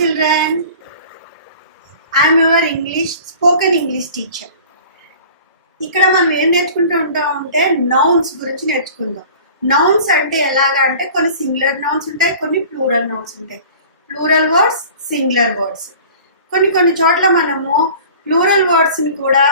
children, I am your spoken English teacher. ఇక్కడ మనం ఏం నేర్చుకుంటూ ఉంటామంటే నౌన్స్ గురించి నేర్చుకుందాం. నౌన్స్ అంటే ఎలాగా అంటే కొన్ని సింగులర్ నౌన్స్ ఉంటాయి, కొన్ని ప్లూరల్ నౌన్స్ ఉంటాయి. Plural words, singular words. కొన్ని చోట్ల మనము ప్లూరల్ వర్డ్స్ ని కూడా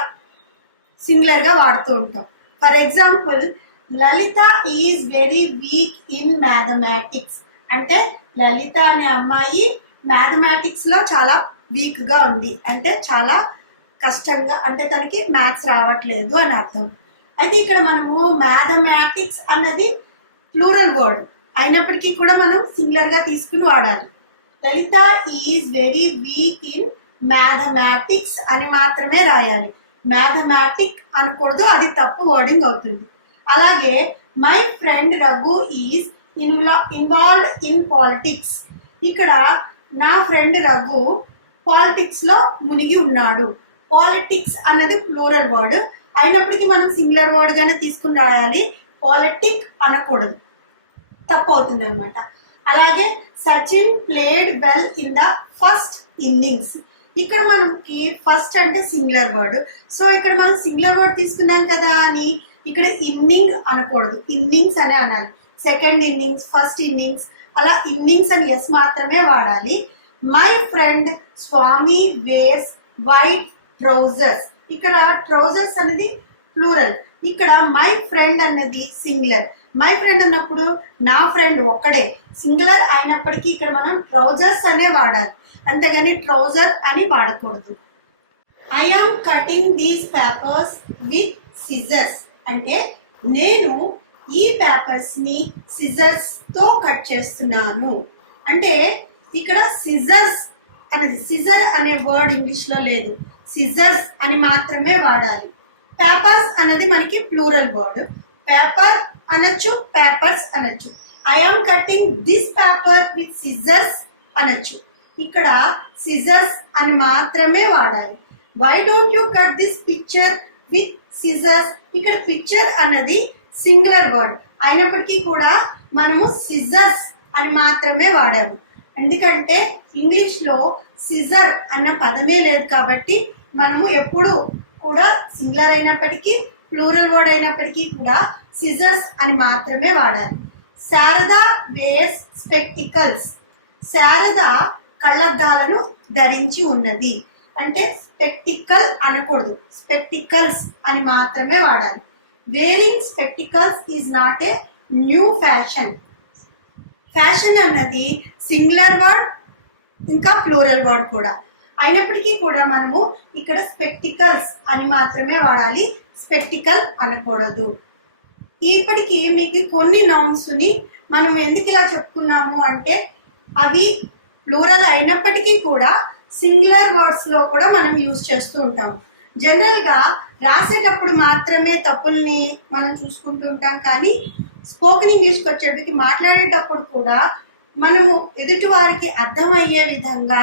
సింగులర్ గా వాడుతూ ఉంటాం. For example, Lalitha is very weak in mathematics అంటే లలిత అనే అమ్మాయి మ్యాథమెటిక్స్ లో చాలా వీక్ గా ఉంది, అంటే చాలా కష్టంగా, అంటే తనకి మ్యాథ్స్ రావట్లేదు అని అర్థం. అయితే ఇక్కడ మనము మ్యాథమెటిక్స్ అన్నది ప్లూరల్ వర్డ్ అయినప్పటికీ కూడా మనం సింగులర్ గా తీసుకుని వాడాలి. Lalitha is very weak in mathematics అని మాత్రమే రాయాలి. మ్యాథమెటిక్ అనకూడదు, అది తప్పు వర్డింగ్ అవుతుంది. అలాగే my friend Raghu is involved in politics. ఇక్కడ నా ఫ్రెండ్ రఘు పాలిటిక్స్ లో మునిగి ఉన్నాడు. పాలిటిక్స్ అన్నది ప్లూరల్ వర్డ్ అయినప్పటికీ మనం సింగులర్ వర్డ్ గానే తీసుకుని రాయాలి. పాలిటిక్ అనకూడదు, తప్పు అవుతుంది అనమాట. అలాగే Sachin played well in the first innings. ఇక్కడ మనకి ఫస్ట్ అంటే సింగులర్ వర్డ్, సో ఇక్కడ మనం సింగులర్ వర్డ్ తీసుకున్నాం కదా అని ఇక్కడ ఇన్నింగ్ అనకూడదు, ఇన్నింగ్స్ అనే అనాలి. సెకండ్ ఇన్నింగ్స్, ఫస్ట్ ఇన్నింగ్స్, అలా ఇన్నింగ్స్ అని ఎస్ మాత్రమే వాడాలి. My friend Swami wears white trousers. ఇక్కడ ట్రౌజర్స్ అనేది ప్లూరల్, ఇక్కడ మై ఫ్రెండ్ అన్నది సింగులర్. మై ఫ్రెండ్ అన్నప్పుడు నా ఫ్రెండ్ ఒక్కడే, సింగులర్ అయినప్పటికీ ఇక్కడ మనం ట్రౌజర్స్ అనే వాడాలి, అంతేగాని ట్రౌజర్ అని వాడకూడదు. I am cutting these papers with scissors అంటే నేను ఈ పేపర్స్ ని సిజర్స్ తో కట్ చేస్తున్నాను. అంటే ఇక్కడ సిజర్స్ అనేది, సిజర్ అనే వర్డ్ ఇంగ్లీష్ లో లేదు, సిజర్స్ అని మాత్రమే వాడాలి. పేపర్స్ అనేది మనకి ప్లూరల్ వర్డ్, పేపర్ అనొచ్చు, పేపర్స్ అనొచ్చు. I am cutting this paper with scissors అనొచ్చు, ఇక్కడ సిజర్స్ అని మాత్రమే వాడాలి. Why don't you cut this picture with scissors. ఇక్కడ పిక్చర్ అన్నది సింగులర్ వర్డ్ అయినప్పటికీ కూడా మనము సిజర్స్ అని మాత్రమే వాడాము, ఎందుకంటే ఇంగ్లీష్ లో సిజర్ అన్న పదమే లేదు కాబట్టి మనము ఎప్పుడు కూడా సింగులర్ అయినప్పటికీ ప్లూరల్ వర్డ్ అయినప్పటికీ కూడా సిజర్స్ అని మాత్రమే వాడాలి. Sharada wears spectacles. శారద కళ్ళద్దాలను ధరించి ఉన్నది అంటే స్పెక్టికల్ అనకూడదు, స్పెక్టికల్స్ అని మాత్రమే వాడాలి. Wearing spectacles is not a new fashion. Fashion అన్నది సింగులర్ వర్డ్ ఇంకా ప్లూరల్ వర్డ్ కూడా అయినప్పటికీ కూడా మనము ఇక్కడ స్పెక్టికల్స్ అని మాత్రమే వాడాలి, స్పెక్టికల్ అనకూడదు. ఇప్పటికీ మీకు కొన్ని నౌన్స్ ని మనం ఎందుకు ఇలా చెప్పుకున్నాము అంటే అవి ప్లూరల్ అయినప్పటికీ కూడా సింగులర్ వర్డ్స్ లో కూడా మనం యూజ్ చేస్తూ ఉంటాం. జనరల్ గా రాసేటప్పుడు మాత్రమే తప్పుల్ని మనం చూసుకుంటూ ఉంటాం, కానీ స్పోకెన్ ఇంగ్లీష్కి వచ్చేటికి మాట్లాడేటప్పుడు కూడా మనము ఎదుటి వారికి అర్థమయ్యే విధంగా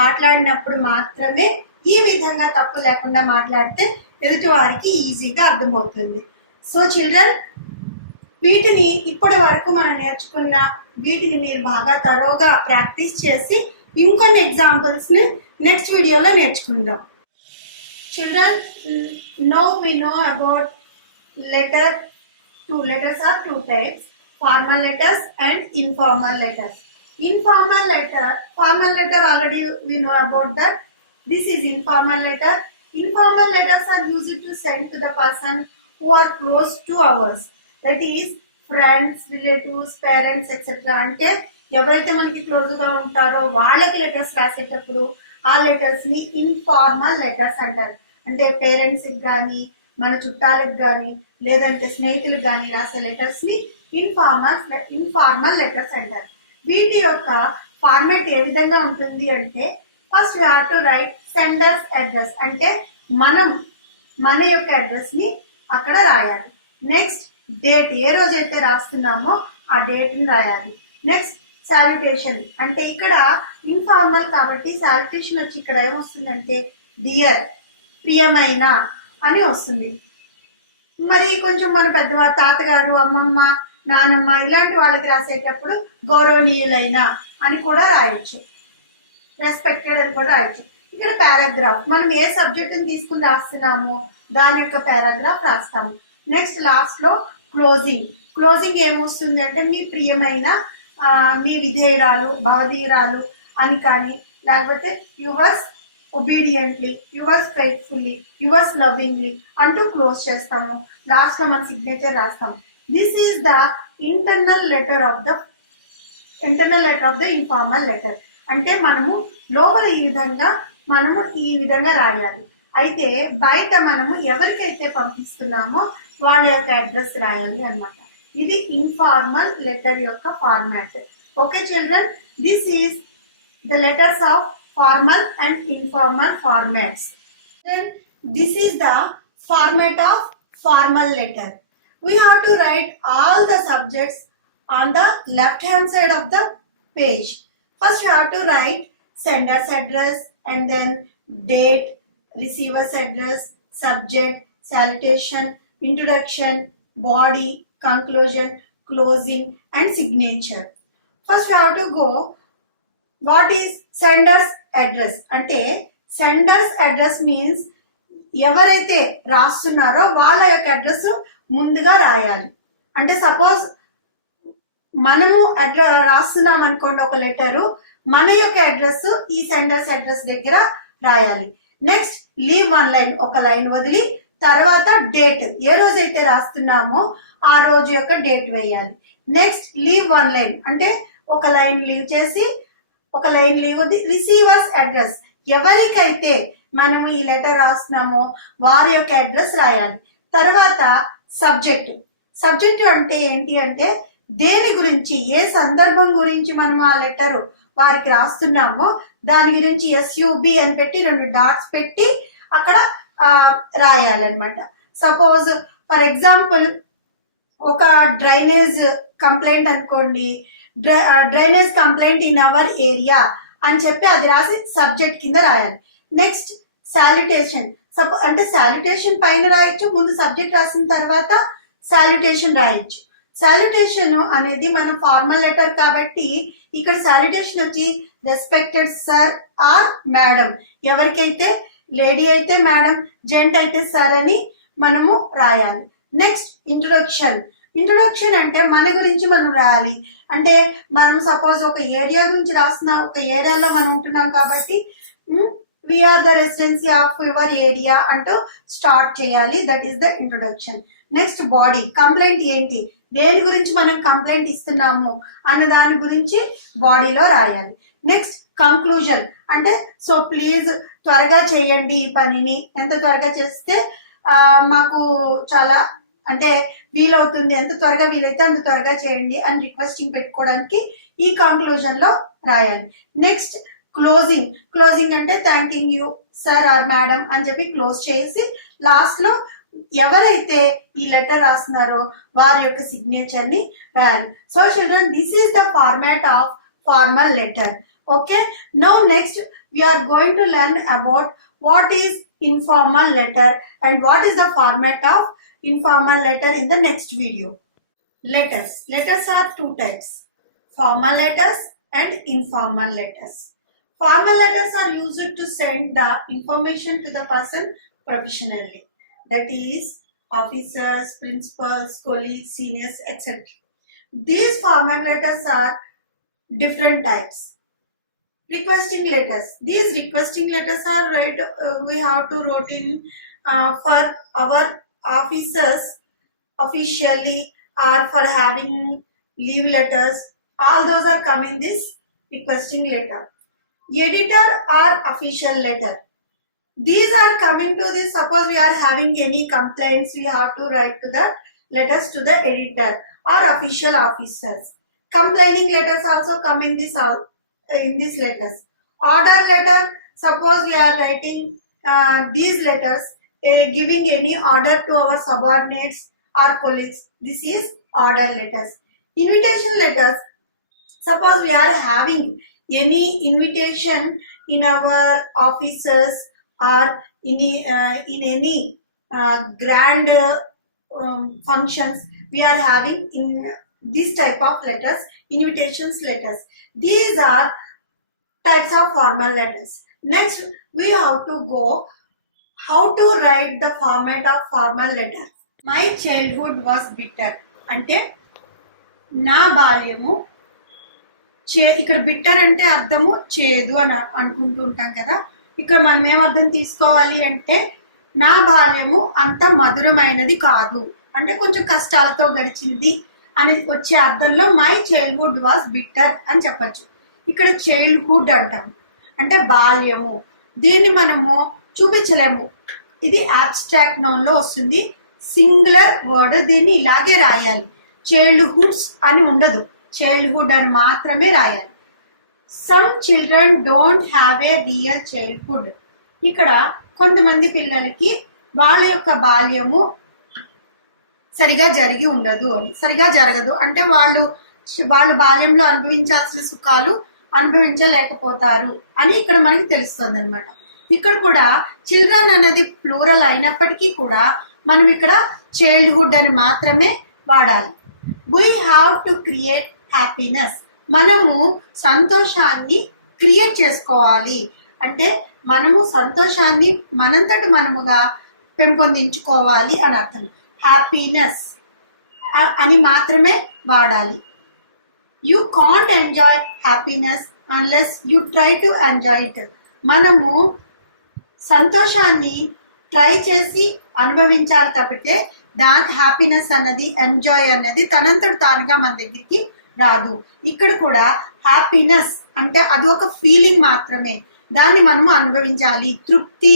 మాట్లాడినప్పుడు మాత్రమే ఈ విధంగా తప్పు లేకుండా మాట్లాడితే ఎదుటి వారికి ఈజీగా అర్థమవుతుంది. సో చిల్డ్రన్, వీటిని ఇప్పటి వరకు మనం నేర్చుకున్న వీటిని మీరు బాగా తరోగా ప్రాక్టీస్ చేసి ఇంకొన్ని ఎగ్జాంపుల్స్ ని నెక్స్ట్ వీడియోలో నేర్చుకుందాం. Children, now we know about letter. Two letters are two types, formal letters and informal letters. Informal letter, formal letter already we know about that. This is informal letter. Informal letters are used to send to the person who are close to ours, that is friends, relatives, parents, etc. అంటే ఎవరైతే మనకి close గా ఉంటారో వాళ్ళకి letters రాసేటప్పుడు ఆ letters ని informal letters అంటారు. అంటే పేరెంట్స్ కి కానీ మన చుట్టాలకు కానీ లేదంటే స్నేహితులకు కానీ రాసే లెటర్స్ ని ఇన్ఫార్మల్ లెటర్స్ అంటారు. వీటి యొక్క ఫార్మాట్ ఏ విధంగా ఉంటుంది అంటే first we have to write sender's address, అంటే మనం మన యొక్క అడ్రస్ ని అక్కడ రాయాలి. నెక్స్ట్ డేట్, ఏ రోజు అయితే రాస్తున్నామో ఆ డేట్ ని రాయాలి. నెక్స్ట్ సాల్యుటేషన్, అంటే ఇక్కడ ఇన్ఫార్మల్ కాబట్టి సాల్యుటేషన్ వచ్చి ఇక్కడ ఏమొస్తుందంటే డియర్, ప్రియమైన అని వస్తుంది. మరి కొంచెం మన పెద్ద తాతగారు, అమ్మమ్మ, నానమ్మ ఇలాంటి వాళ్ళకి రాసేటప్పుడు గౌరవనీయులైన అని కూడా రాయొచ్చు. రెస్పెక్టెడ్ అని కూడా రాయొచ్చు. ఇక్కడ పారాగ్రాఫ్ మనం ఏ సబ్జెక్ట్ ని తీసుకుని రాస్తున్నామో దాని యొక్క పారాగ్రాఫ్ రాస్తాము. నెక్స్ట్ లాస్ట్ లో క్లోజింగ్. క్లోజింగ్ ఏమొస్తుంది అంటే మీ ప్రియమైన మీ విధేయురాలు భవధీయురాలు అని కానీ, లేకపోతే yours obediently, yours faithfully, yours lovingly అంటూ క్లోజ్ చేస్తాము. లాస్ట్ లో మన సిగ్నేచర్ రాస్తాము. This is the internal letter of the informal letter. అంటే మనము లోపల ఈ విధంగా రాయాలి. అయితే బయట మనము ఎవరికైతే పంపిస్తున్నామో వాళ్ళ యొక్క అడ్రస్ రాయాలి అన్నమాట. ఇది ఇన్ఫార్మల్ లెటర్ యొక్క format. Okay children, this is the letters of formal and informal formats. Then this is the format of formal letter. We have to write all the subjects on the left hand side of the page. First we have to write sender's address and then date, receiver's address, subject, salutation, introduction, body, conclusion, closing and signature. First we have to go what is sender's address. అంటే sender's address means ఎవరైతే రాస్తున్నారో వాళ్ళ యొక్క address ముందుగా రాయాలి. అంటే suppose మనము రాస్తున్నాం అనుకోండి ఒక లెటరు, మన యొక్క అడ్రస్ ఈ సెండర్స్ అడ్రస్ దగ్గర రాయాలి. నెక్స్ట్ లీవ్ వన్ లైన్, ఒక లైన్ వదిలి తర్వాత డేట్, ఏ రోజైతే రాస్తున్నామో ఆ రోజు యొక్క డేట్ వేయాలి. నెక్స్ట్ లీవ్ వన్ లైన్ అంటే ఒక లైన్ లీవ్ చేసి ఒక లైన్ లీవ్ రిసీవర్స్ అడ్రస్, ఎవరికైతే మనము ఈ లెటర్ రాస్తున్నామో వారి యొక్క అడ్రస్ రాయాలి. తర్వాత సబ్జెక్ట్ అంటే ఏంటి అంటే దేని గురించి, ఏ సందర్భం గురించి మనం ఆ లెటర్ వారికి రాస్తున్నామో దాని గురించి SUB అని పెట్టి 2 డాట్స్ పెట్టి అక్కడ రాయాలన్నమాట. సపోజ్ ఫర్ ఎగ్జాంపుల్ ఒక డ్రైనేజ్ కంప్లైంట్ అనుకోండి, drainage complaint in our area అని చెప్పి అది రాసి సబ్జెక్ట్ కింద రాయాలి. నెక్స్ట్ సాల్యుటేషన్, అంటే సాల్యుటేషన్ పైన రాయొచ్చు, ముందు సబ్జెక్ట్ రాసిన తర్వాత సాల్యుటేషన్ రాయొచ్చు. సాల్యుటేషన్ అనేది మన ఫార్మల్ లెటర్ కాబట్టి ఇక్కడ సాల్యుటేషన్ వచ్చి రెస్పెక్టెడ్ సార్ ఆర్ మేడం, ఎవరికైతే లేడీ అయితే మేడం, జెంట్ అయితే సార్ అని మనము రాయాలి. నెక్స్ట్ ఇంట్రొడక్షన్ అంటే మన గురించి మనం రాయాలి. అంటే మనం సపోజ్ ఒక ఏరియా గురించి రాస్తున్నాం, ఒక ఏరియాలో మనం ఉంటున్నాం కాబట్టి we are the residency of your area అంటూ స్టార్ట్ చేయాలి. That is the introduction. Next body, complaint ఏంటి, దేని గురించి మనం కంప్లైంట్ ఇస్తున్నాము అన్న దాని గురించి బాడీలో రాయాలి. నెక్స్ట్ కంక్లూజన్ అంటే సో ప్లీజ్ త్వరగా చేయండి ఈ పనిని, ఎంత త్వరగా చేస్తే మాకు చాలా అంటే వీలవుతుంది, ఎంత త్వరగా వీలైతే అంత త్వరగా చేయండి అని రిక్వెస్టింగ్ పెట్టుకోవడానికి ఈ కంక్లూజన్ లో రాయాలి. నెక్స్ట్ క్లోజింగ్ అంటే thanking you sir or madam అని చెప్పి క్లోజ్ చేసి లాస్ట్ లో ఎవరైతే ఈ లెటర్ రాస్తున్నారో వారి యొక్క సిగ్నేచర్ ని రాయాలి. So children, this is the format of formal letter. Okay, now next we are going to learn about what is informal letter and what is the format of informal letter in the next video. Letters are 2 types, formal letters and informal letters. Formal letters are used to send the information to the person professionally, that is officers, principals, colleagues, seniors, etc. These formal letters are different types. Requesting letters. These requesting letters are we have to write in for our officers officially or for having leave letters. All those are come in this requesting letter. Editor or official letter. These are coming to this. Suppose we are having any complaints, we have to write to the letters to the editor or official officers. Complaining letters also come in these letters. Order letter, suppose we are writing these letters giving any order to our subordinates or colleagues, this is order letters. Invitation letters, suppose we are having any invitation in our offices or in any grand functions, we are having in this type of letters, invitations letters. These are types of formal letters. Next, we have to go how to write the format of formal letters. My childhood was bitter. అంటే నా బాల్యము ఇక్కడ bitter అంటే అర్థము చేదు అని అనుకుంటూ ఉంటాం కదా. ఇక్కడ మనం ఏమర్థం తీసుకోవాలి అంటే నా బాల్యము అంత మధురమైనది కాదు, అంటే కొంచెం కష్టాలతో గడిచింది అని వచ్చే అర్థంలో మై చైల్డ్హుడ్ వాజ్ బిట్టర్ అని చెప్పచ్చు. ఇక్కడ చైల్డ్హుడ్ అంటాము అంటే బాల్యము. దీన్ని మనము చూపించలేము, ఇది అబ్స్ట్రాక్ట్ నౌన్ లో వస్తుంది, సింగులర్ వర్డ్. దీన్ని ఇలాగే రాయాలి, చైల్డ్హుడ్స్ అని ఉండదు, చైల్డ్హుడ్ అని మాత్రమే రాయాలి. Some children don't have a real childhood. ఇక్కడ కొంతమంది పిల్లలకి వాళ్ళ యొక్క బాల్యము సరిగా జరిగి ఉండదు అని, సరిగా జరగదు అంటే వాళ్ళు బాల్యంలో అనుభవించాల్సిన సుఖాలు అనుభవించలేకపోతారు అని ఇక్కడ మనకి తెలుస్తుంది అనమాట. ఇక్కడ కూడా చిల్డ్రన్ అనేది ప్లూరల్ అయినప్పటికీ కూడా మనం ఇక్కడ చైల్డ్హుడ్ అని మాత్రమే వాడాలి. We have to create happiness. మనము సంతోషాన్ని క్రియేట్ చేసుకోవాలి అంటే మనము సంతోషాన్ని మనంతట మనముగా పెంపొందించుకోవాలి అని అర్థం. హ్యాపీనెస్ అని మాత్రమే వాడాలి. You can't enjoy happiness unless you try to enjoy it. మనము సంతోషాన్ని ట్రై చేసి అనుభవించాలి తప్పితే దాని హ్యాపీనెస్ అన్నది, ఎంజాయ్ అన్నది తనంతట తానుగా మన దగ్గరికి రాదు. ఇక్కడ కూడా హ్యాపీనెస్ అంటే అది ఒక ఫీలింగ్ మాత్రమే, దాన్ని మనము అనుభవించాలి. తృప్తి,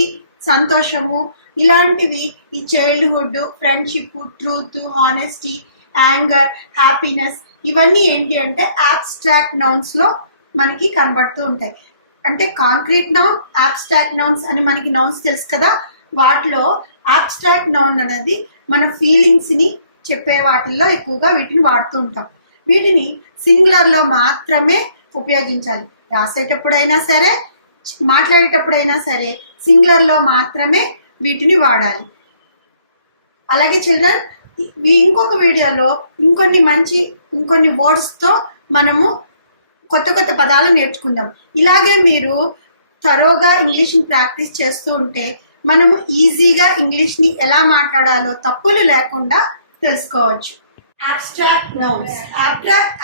సంతోషము ఇలాంటివి ఈ childhood, friendship, truth, honesty, anger, happiness ఇవన్నీ ఏంటి అంటే అబ్స్ట్రాక్ట్ నౌన్స్ లో మనకి కనబడుతూ ఉంటాయి. అంటే కాంక్రీట్ నౌన్, అబ్స్ట్రాక్ట్ నౌన్స్ అని మనకి నౌన్స్ తెలుసు కదా, వాటిలో అబ్స్ట్రాక్ట్ నౌన్ అనేది మన ఫీలింగ్స్ ని చెప్పే వాటిల్లో ఎక్కువగా వీటిని వాడుతూ ఉంటాం. వీటిని సింగులర్ లో మాత్రమే ఉపయోగించాలి. రాసేటప్పుడైనా సరే, మాట్లాడేటప్పుడైనా సరే సింగులర్ లో మాత్రమే వీటిని వాడాలి. అలాగే చిల్డ్రన్, ఇంకొక వీడియోలో ఇంకొన్ని వర్డ్స్ తో మనము కొత్త కొత్త పదాలు నేర్చుకుందాం. ఇలాగే మీరు థరోగా ఇంగ్లీష్ ని ప్రాక్టీస్ చేస్తూ ఉంటే మనము ఈజీగా ఇంగ్లీష్ ని ఎలా మాట్లాడాలో తప్పులు లేకుండా తెలుసుకోవచ్చు. Abstract nouns.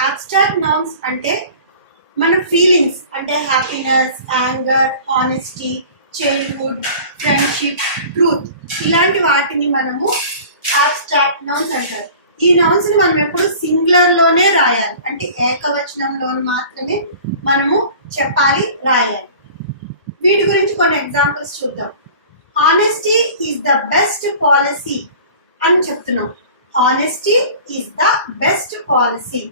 అబ్స్ట్రాక్ట్ నౌన్స్ అంటే మన ఫీలింగ్స్ అంటే happiness, anger, honesty, childhood, friendship, truth ఇలాంటి వాటిని మనము అబ్స్ట్రాక్ట్ నౌన్స్ అంటారు. ఈ నౌన్స్ ని మనం ఎప్పుడు సింగులర్ లోనే రాయాలి, అంటే ఏకవచనంలో మాత్రమే మనము చెప్పాలి, రాయాలి. వీటి గురించి కొన్ని ఎగ్జాంపుల్స్ చూద్దాం. Honesty is the best policy అని చెప్తున్నాం. Honesty is the best policy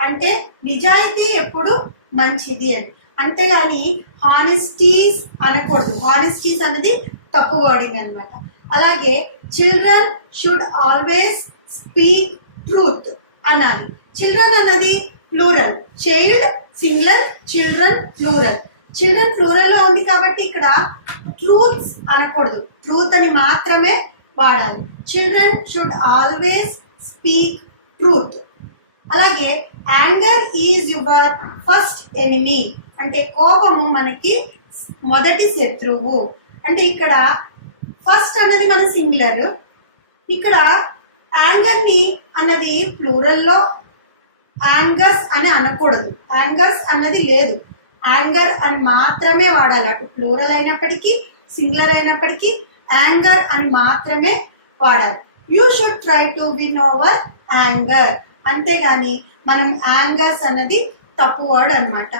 అంటే నిజాయితీ ఎప్పుడు మంచిది అని. అంతేగాని హానెస్టీస్ అనకూడదు, హానెస్టీస్ అనేది తప్పు వర్డింగ్ అనమాట. అలాగే children should always speak truth అనాలి. చిల్డ్రన్ అన్నది plural, child singular, children plural. Children plural లో ఉంది కాబట్టి ఇక్కడ ట్రూత్స్ అనకూడదు, ట్రూత్ అని మాత్రమే వాడాలి. Children should always speak truth. అలాగే anger is your first enemy అంటే కోపము మనకి మొదటి శత్రువు. అంటే ఇక్కడ ఫస్ట్ అన్నది మన సింగులర్, ఇక్కడ యాంగర్ ని అన్నది ప్లూరల్ లో యాంగర్స్ అని అనకూడదు, యాంగర్స్ అన్నది లేదు, యాంగర్ అని మాత్రమే వాడాలి. అటు ప్లూరల్ అయినప్పటికీ సింగులర్ అయినప్పటికీ యాంగర్ అని మాత్రమే వాడాలి. You should try to win over anger. అంతేగాని మనం యాంగర్స్ అన్నది తప్పు వర్డ్ అనమాట.